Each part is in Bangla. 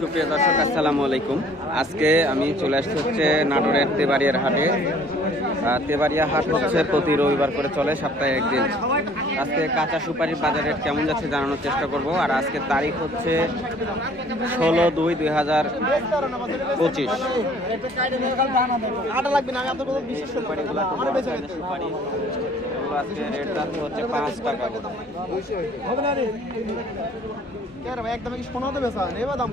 সুপ্রিয় দর্শক আসসালামু আলাইকুম। আজকে আমি চলে আসছি হচ্ছে নাটোরের তেবাড়িয়ার হাটে। তেবাড়িয়া হাট হচ্ছে প্রতি রবিবার করে চলে সপ্তাহে একদিন। আজকে কাঁচা সুপারির বাজার রেট কেমন যাচ্ছে জানানোর চেষ্টা করব। আর আজকে তারিখ হচ্ছে ষোলো দুই দুই হাজার পঁচিশ। সুপারি আজকে রেট যাচ্ছে হচ্ছে পাঁচ টাকা করে। একদম বেসা এবার দাম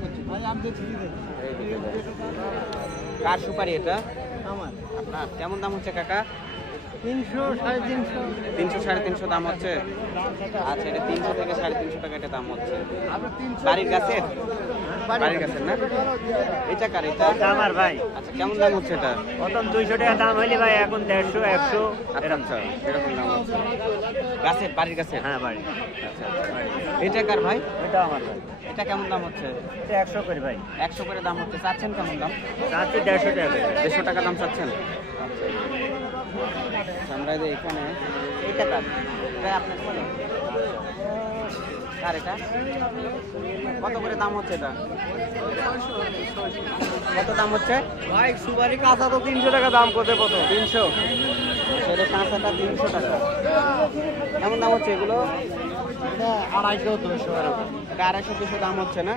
কার সুপারি এটা? আমার। আপনার? কেমন দাম হচ্ছে কাকা? তিনশো সাড়ে তিনশো। তিনশো সাড়ে তিনশো দাম হচ্ছে? আচ্ছা এটা তিনশো থেকে সাড়ে তিনশো টাকা এটা দাম হচ্ছে। বাড়ির গাছের? বাড়ির গাছের না? এটা কার এটা? আমার ভাই। আচ্ছা কেমন দাম হচ্ছে এটা? প্রথম দুইশো টাকা দাম হইলে ভাই এখন দেড়শো একশো আচ্ছা আচ্ছা এরকম দাম হচ্ছে। গাছের বাড়ির গাছের? হ্যাঁ ভাই আচ্ছা আচ্ছা। এটা কার ভাই? এটা আমার ভাই। এটা কেমন দাম হচ্ছে? এটা একশো করে ভাই। একশো করে দাম হচ্ছে। চাচ্ছেন কেমন দাম? চাচ্ছি দেড়শো টাকা দেড়শো টাকা দাম চাচ্ছেন? আমরা এখানে এটা কার? এটা আপনার কত করে দাম হচ্ছে এটা? কত দাম হচ্ছে? ভাই সুপারি কাঁচা তো তিনশো টাকা দাম করতে কত তিনশো। সেটা কাঁচাটা তিনশো টাকা। কেমন দাম হচ্ছে এগুলো? আড়াইশো দুশো এটা আড়াইশো দুশো দাম হচ্ছে না?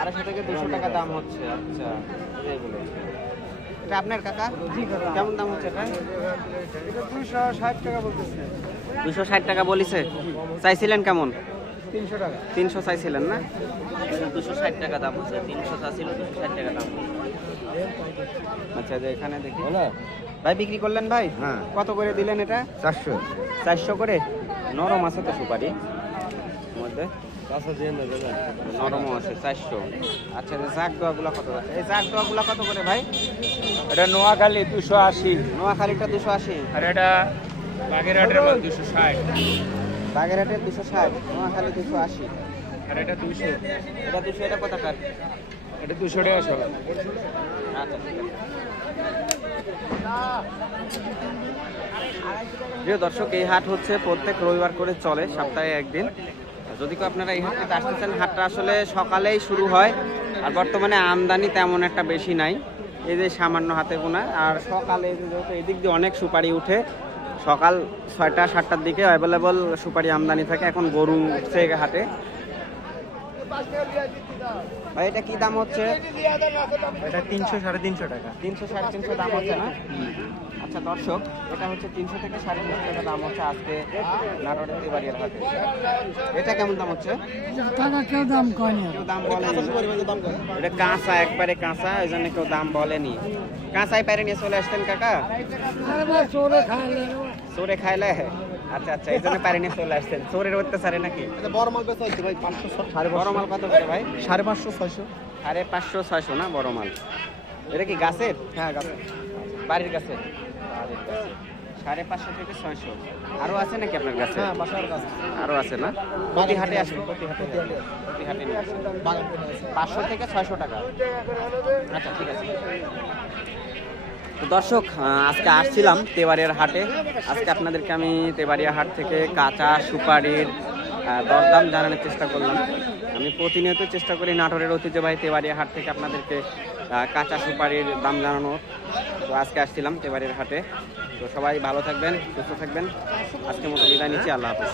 আড়াইশো থেকে দুশো টাকা দাম হচ্ছে। আচ্ছা এগুলো। এটা আপনার কাকা? কেমন দাম হচ্ছে এটা? দুশো ষাট টাকা বলতেছে। দুশো ষাট টাকা বলিছে? চাইছিলেন কেমন? তিনশো টাকা। তিনশো চাইছিলেন না? দুশো ষাট টাকা দাম হচ্ছে। তিনশো চাইছিল দুশো ষাট টাকা দাম। আচ্ছা যে এখানে দেখি। ভাই বিক্রি করলেন ভাই? হ্যাঁ। কত করে দিলেন এটা? চারশো। চারশো করে? নরম আছে তো সুপারি। মধ্যে? নরমও আছে চারশো। আচ্ছা জাগ দোয়াগুলো কত আছে এই জাগ দোয়াগুলো কত করে ভাই? এটা নোয়াখালী দুশো আশি। নোয়াখালীটা দুশো আশি? আর এটা বাগেরহাটের দুশো ষাট। বাগেরহাটের দুশো ষাট নোয়াখালী দুশো আশি। আর এটা দুশো। এটা দুশো এটা কত টাকার এটা দুশো টাকা সব। আচ্ছা। প্রিয় দর্শক এই হাট হচ্ছে প্রত্যেক রবিবার করে চলে সপ্তাহে একদিন। যদি আপনারা এই হাটটিতে আসতে চান, হাটটা আসলে সকালেই শুরু হয়, আর বর্তমানে আমদানি তেমন একটা বেশি নাই। এই যে সামান্য হাতে গোনা আর সকালে যেহেতু এদিক দিয়ে অনেক সুপারি উঠে, সকাল ছয়টা, সাতটার দিকে অ্যাভেলেবল সুপারি আমদানি থাকে এখন গরু উঠছে হাটে। ভাই এটা কি দাম হচ্ছে? এটা তিনশো সাড়ে তিনশো টাকা। তিনশো সাড়ে তিনশো দাম হচ্ছে না? আচ্ছা দর্শক এটা হচ্ছে তিনশো থেকে সাড়ে তিনশো টাকা দাম হচ্ছে আজকে নাটোরের তিবাড়িয়ার হাটে। এটা কেমন দাম হচ্ছে? কেউ দাম কয়নি? কেউ দাম বলেনি। এটা কাঁচা একবারে কাঁচা ওই জন্য কেউ দাম বলেনি। কাঁচাই পারে নিয়ে চলে আসতেন কাকা? চোরে খাইলে। চোরে খাইলে? আচ্ছা আচ্ছা এই জন্য পারে নিয়ে চলে আসতেন চোরের অত্যাচারে নাকি? বড় মাল বেচা হচ্ছে ভাই? পাঁচশো সাড়ে বড় মাল কত করে ভাই? সাড়ে পাঁচশো ছয়শো। সাড়ে পাঁচশো ছয়শো না বড় মাল? এটা কি গাছের? হ্যাঁ গাছে বাড়ির কাছে সাড়ে পাঁচশো থেকে ছয়শো। আরও আছে নাকি আপনার কাছে হ্যাঁ বাসার গাছ আরও আছে না? প্রতি হাটে আসেন প্রতি হাটে প্রতি পাঁচশো থেকে ছয়শো টাকা। আচ্ছা ঠিক আছে। দর্শক আজকে আসছিলাম তেবাড়িয়ার হাটে। আজকে আপনাদেরকে আমি তেবাড়িয়া হাট থেকে কাঁচা সুপারির দরদাম জানানোর চেষ্টা করলাম। আমি প্রতিনিয়ত চেষ্টা করি নাটোরের ঐতিহ্যবাহী তেবাড়িয়া হাট থেকে আপনাদেরকে কাঁচা সুপারির দাম জানানোর। তো আজকে আসছিলাম তেবাড়িয়ার হাটে। তো সবাই ভালো থাকবেন, সুস্থ থাকবেন। আজকের মতো বিদায় নিচ্ছি, আল্লাহ হাফেজ।